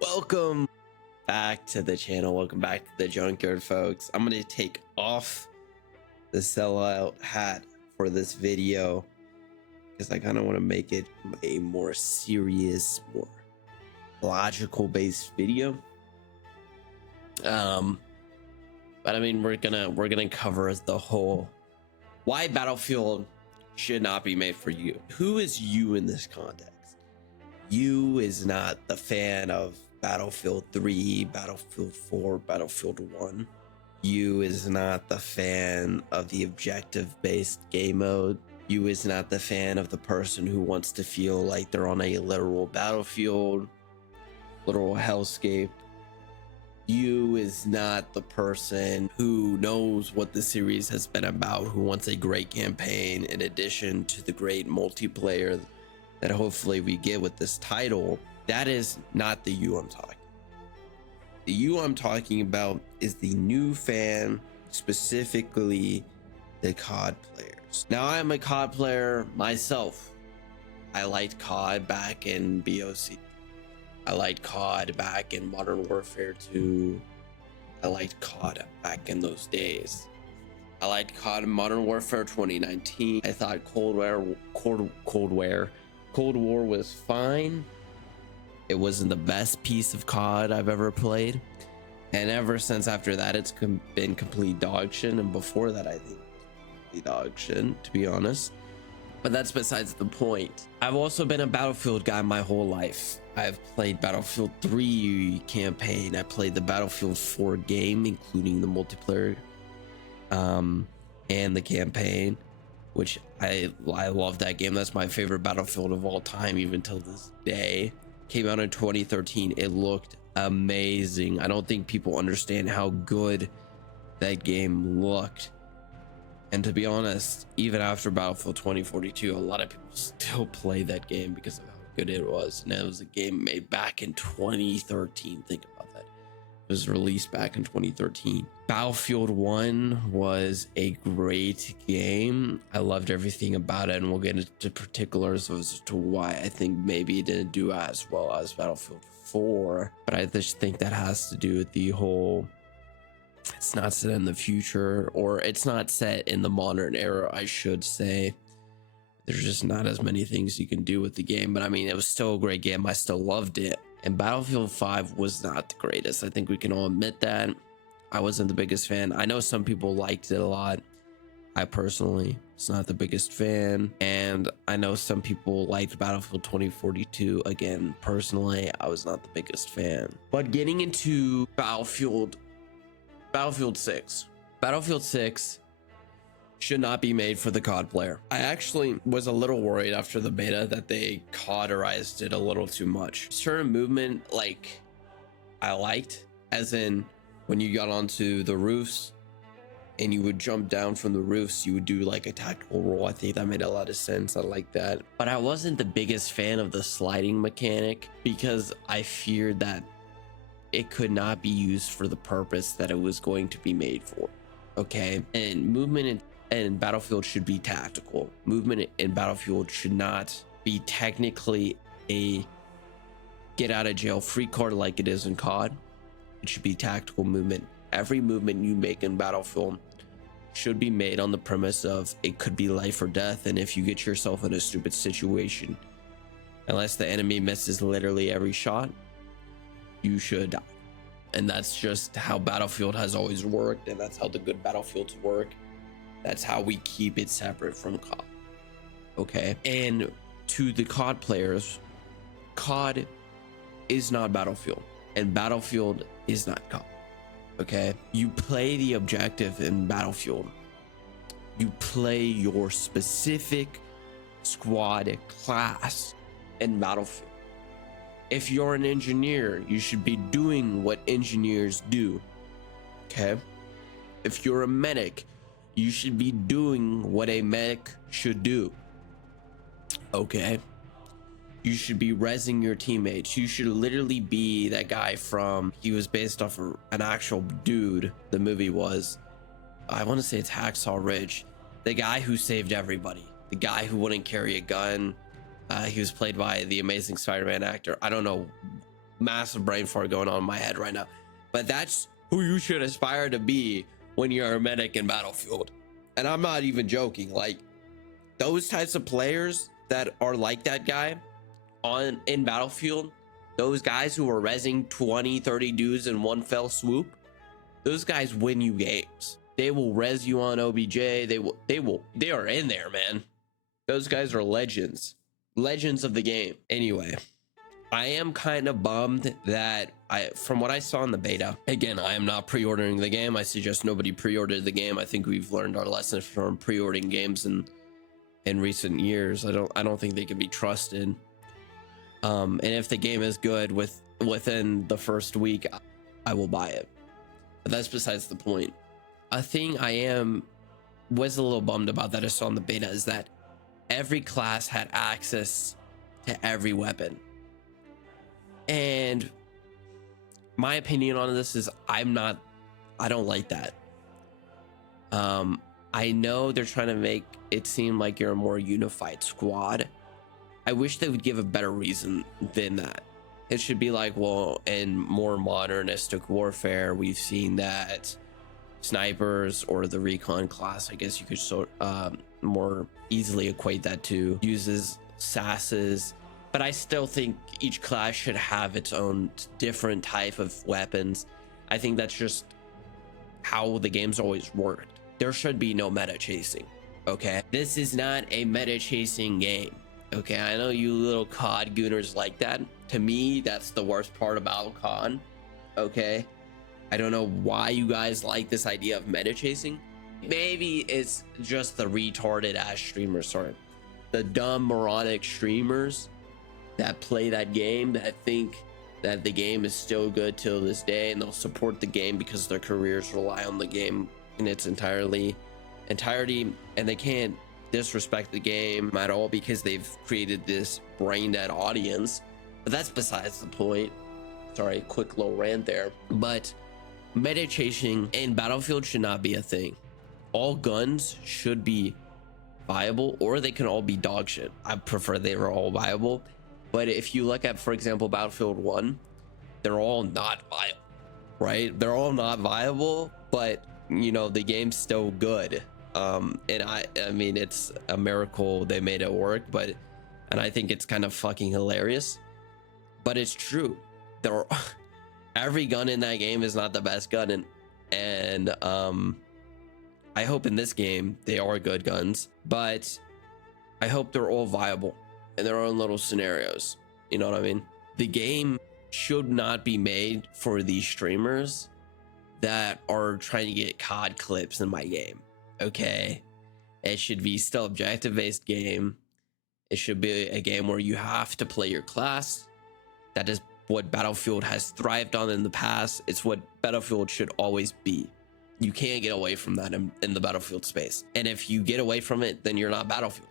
Welcome back to the channel. Welcome back to the junkyard, folks. I'm going to take off the sellout hat for this video because I kind of want to make it a more serious, more logical based video. But I mean, we're gonna cover the whole why Battlefield should not be made for you. Who is you in this context? You is not the fan of Battlefield 3, Battlefield 4, Battlefield 1. You is not the fan of the objective-based game mode. You is not the fan of the person who wants to feel like they're on a literal battlefield, literal hellscape. You is not the person who knows what the series has been about, who wants a great campaign in addition to the great multiplayer that hopefully we get with this title. That is not the you I'm talking. The you I'm talking about is the new fan, specifically the COD players. Now, I'm a COD player myself. I liked COD back in BOC. I liked COD back in Modern Warfare 2. I liked COD back in those days. I liked COD in Modern Warfare 2019. I thought Cold War was fine. It wasn't the best piece of COD I've ever played, and ever since after that, it's been complete dog shit. And before that, I think complete dog shit, to be honest. But that's besides the point. I've also been a Battlefield guy my whole life. I've played Battlefield 3 campaign. I played the Battlefield 4 game, including the multiplayer, and the campaign, which I love that game. That's my favorite Battlefield of all time, even till this day. Came out in 2013. It looked amazing. I don't think people understand how good that game looked. And to be honest, even after Battlefield 2042, a lot of people still play that game because of how good it was. And it was a game made back in 2013. Think about that. It was released back in 2013. Battlefield 1 was a great game. I loved everything about it, and we'll get into particulars as to why I think maybe it didn't do as well as Battlefield 4. But I just think that has to do with the whole, it's not set in the future, or it's not set in the modern era, I should say. There's just not as many things you can do with the game. But I mean, it was still a great game. I still loved it. And Battlefield 5 was not the greatest. I think we can all admit that. I wasn't the biggest fan. I know some people liked it a lot. I personally was not the biggest fan. And I know some people liked Battlefield 2042. Again, personally, I was not the biggest fan. But getting into Battlefield 6. Battlefield 6 should not be made for the COD player. I actually was a little worried after the beta that they CODerized it a little too much. Certain movement, like, I liked, as in when you got onto the roofs and you would jump down from the roofs, you would do like a tactical roll. I think that made a lot of sense. I like that. But I wasn't the biggest fan of the sliding mechanic because I feared that it could not be used for the purpose that it was going to be made for. Okay, and movement in Battlefield should be tactical. Movement in Battlefield should not be technically a get out of jail free card like it is in COD. It should be tactical movement. Every movement you make in Battlefield should be made on the premise of it could be life or death, and if you get yourself in a stupid situation, unless the enemy misses literally every shot, you should die. And that's just how Battlefield has always worked, and that's how the good Battlefields work. That's how we keep it separate from COD. Okay, and to the COD players, COD is not Battlefield, and Battlefield is not COD. Okay, you play the objective in Battlefield. You play your specific squad class in Battlefield. If you're an engineer, you should be doing what engineers do. Okay, if you're a medic, you should be doing what a medic should do. Okay, you should be rezzing your teammates. You should literally be that guy from, he was based off of an actual dude, the movie was, I want to say it's Hacksaw Ridge, the guy who saved everybody, the guy who wouldn't carry a gun. He was played by the Amazing Spider-Man actor. I don't know massive brain fart going on in my head right now. But that's who you should aspire to be when you're a medic in Battlefield. And I'm not even joking. Like, those types of players that are like that guy in Battlefield, those guys who are rezzing 20, 30 dudes in one fell swoop, those guys win you games. They will res you on OBJ. They are in there, man. Those guys are legends of the game. Anyway, I am kind of bummed that from what I saw in the beta, again, I am not pre-ordering the game. I suggest nobody pre-order the game. I think we've learned our lesson from pre-ordering games in recent years. I don't think they can be trusted. And if the game is good within the first week, I will buy it. But that's besides the point. A thing was a little bummed about that I saw in the beta is that every class had access to every weapon. And my opinion on this is I don't like that. I know they're trying to make it seem like you're a more unified squad. I wish they would give a better reason than that. It should be like, well, in more modernistic warfare, we've seen that snipers or the recon class, I guess you could more easily equate that to, uses SASs. But I still think each class should have its own different type of weapons. I think that's just how the game's always worked. There should be no meta chasing, okay? This is not a meta chasing game, okay? I know you little COD gooners like that. To me, that's the worst part about COD, okay? I don't know why you guys like this idea of meta chasing. Maybe it's just the retarded ass streamers, sorry. The dumb moronic streamers that play that game that think that the game is still good till this day, and they'll support the game because their careers rely on the game in its entirety, and they can't disrespect the game at all because they've created this brain dead audience. But that's besides the point. Sorry, quick little rant there. But meta chasing in Battlefield should not be a thing. All guns should be viable, or they can all be dog shit. I prefer they were all viable. But if you look at, for example, Battlefield 1, they're all not viable, right? They're all not viable, but you know, the game's still good. And I mean, it's a miracle they made it work, and I think it's kind of fucking hilarious. But it's true. Every gun in that game is not the best gun, and I hope in this game they are good guns, but I hope they're all viable in their own little scenarios. You know what I mean? The game should not be made for these streamers that are trying to get COD clips in my game, okay? It should be still objective based game. It should be a game where you have to play your class. That is what Battlefield has thrived on in the past. It's what Battlefield should always be. You can't get away from that in the Battlefield space. And if you get away from it, then you're not Battlefield,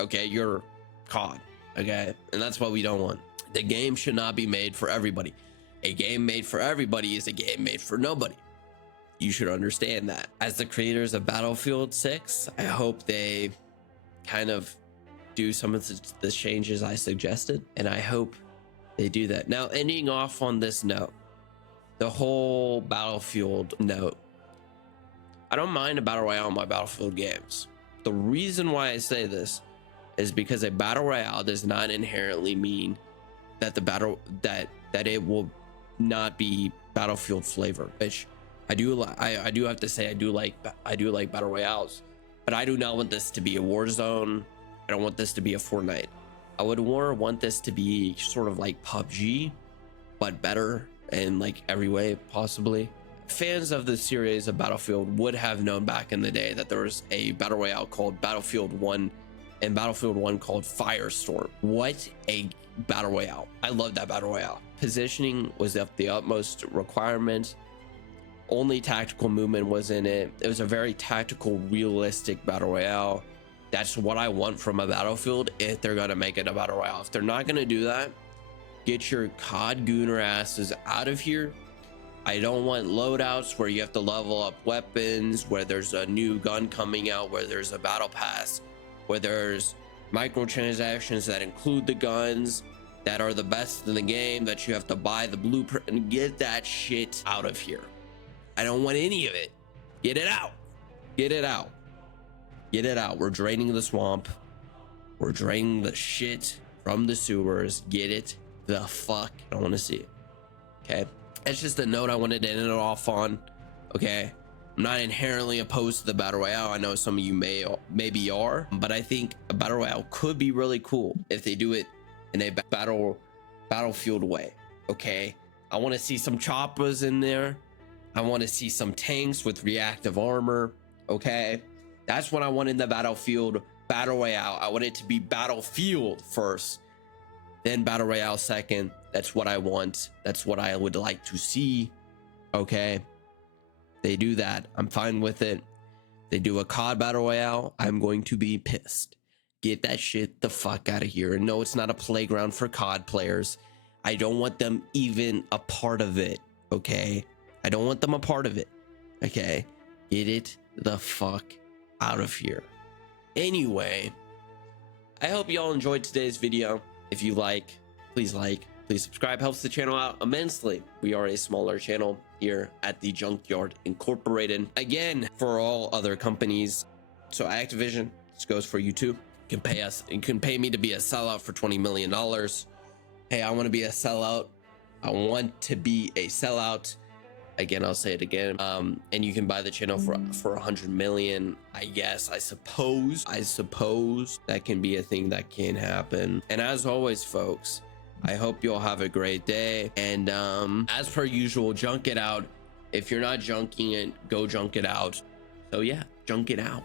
okay? You're COD, okay? And that's what we don't want. The game should not be made for everybody. A game made for everybody is a game made for nobody. You should understand that. As the creators of Battlefield 6, I hope they kind of do some of the changes I suggested, and I hope they do that. Now, ending off on this note, the whole Battlefield note, I don't mind a battle royale in my Battlefield games. The reason why I say this is because a battle royale does not inherently mean that that it will not be Battlefield flavor, which I do have to say I do like battle royales, but I do not want this to be a Warzone. I don't want this to be a Fortnite. I would more want this to be sort of like PUBG, but better in like every way possibly. Fans of the series of Battlefield would have known back in the day that there was a battle royale called Battlefield 1 and Battlefield 1 called Firestorm. What a battle royale. I love that battle royale. Positioning was of the utmost requirement. Only tactical movement was in it. It was a very tactical, realistic battle royale. That's what I want from a Battlefield if they're gonna make it a battle royale. If they're not gonna do that, get your COD gooner asses out of here. I don't want loadouts where you have to level up weapons, where there's a new gun coming out, where there's a battle pass, where there's microtransactions that include the guns. that are the best in the game that you have to buy the blueprint and get that shit out of here. I don't want any of it. Get it out. Get it out. Get it out. We're draining the swamp. We're draining the shit from the sewers. Get it the fuck. I don't want to see it. Okay. That's just a note I wanted to end it off on. Okay. I'm not inherently opposed to the battle royale. I know some of you maybe are, but I think a battle royale could be really cool if they do it in a battlefield way. Okay. I want to see some choppers in there. I want to see some tanks with reactive armor. Okay. That's what I want in the battlefield battle royale. I want it to be battlefield first, then battle royale second. That's what I want. That's what I would like to see. Okay. They do that, I'm fine with it. They do a COD battle royale, I'm going to be pissed. Get that shit the fuck out of here. And no, it's not a playground for COD players. I don't want them even a part of it. Okay. I don't want them a part of it. Okay. Get it the fuck out of here. Anyway, I hope y'all enjoyed today's video. If you please subscribe. Helps the channel out immensely. We are a smaller channel here at the Junkyard Incorporated. Again, for all other companies, so Activision, this goes for you too. You can pay us. You can pay me to be a sellout for $20 million. Hey, I want to be a sellout. I want to be a sellout. Again, I'll say it again. And you can buy the channel for 100 million. I guess, I suppose that can be a thing that can happen. And as always, folks, I hope you'll have a great day. And as per usual, junk it out. If you're not junking it, go junk it out. So yeah, junk it out.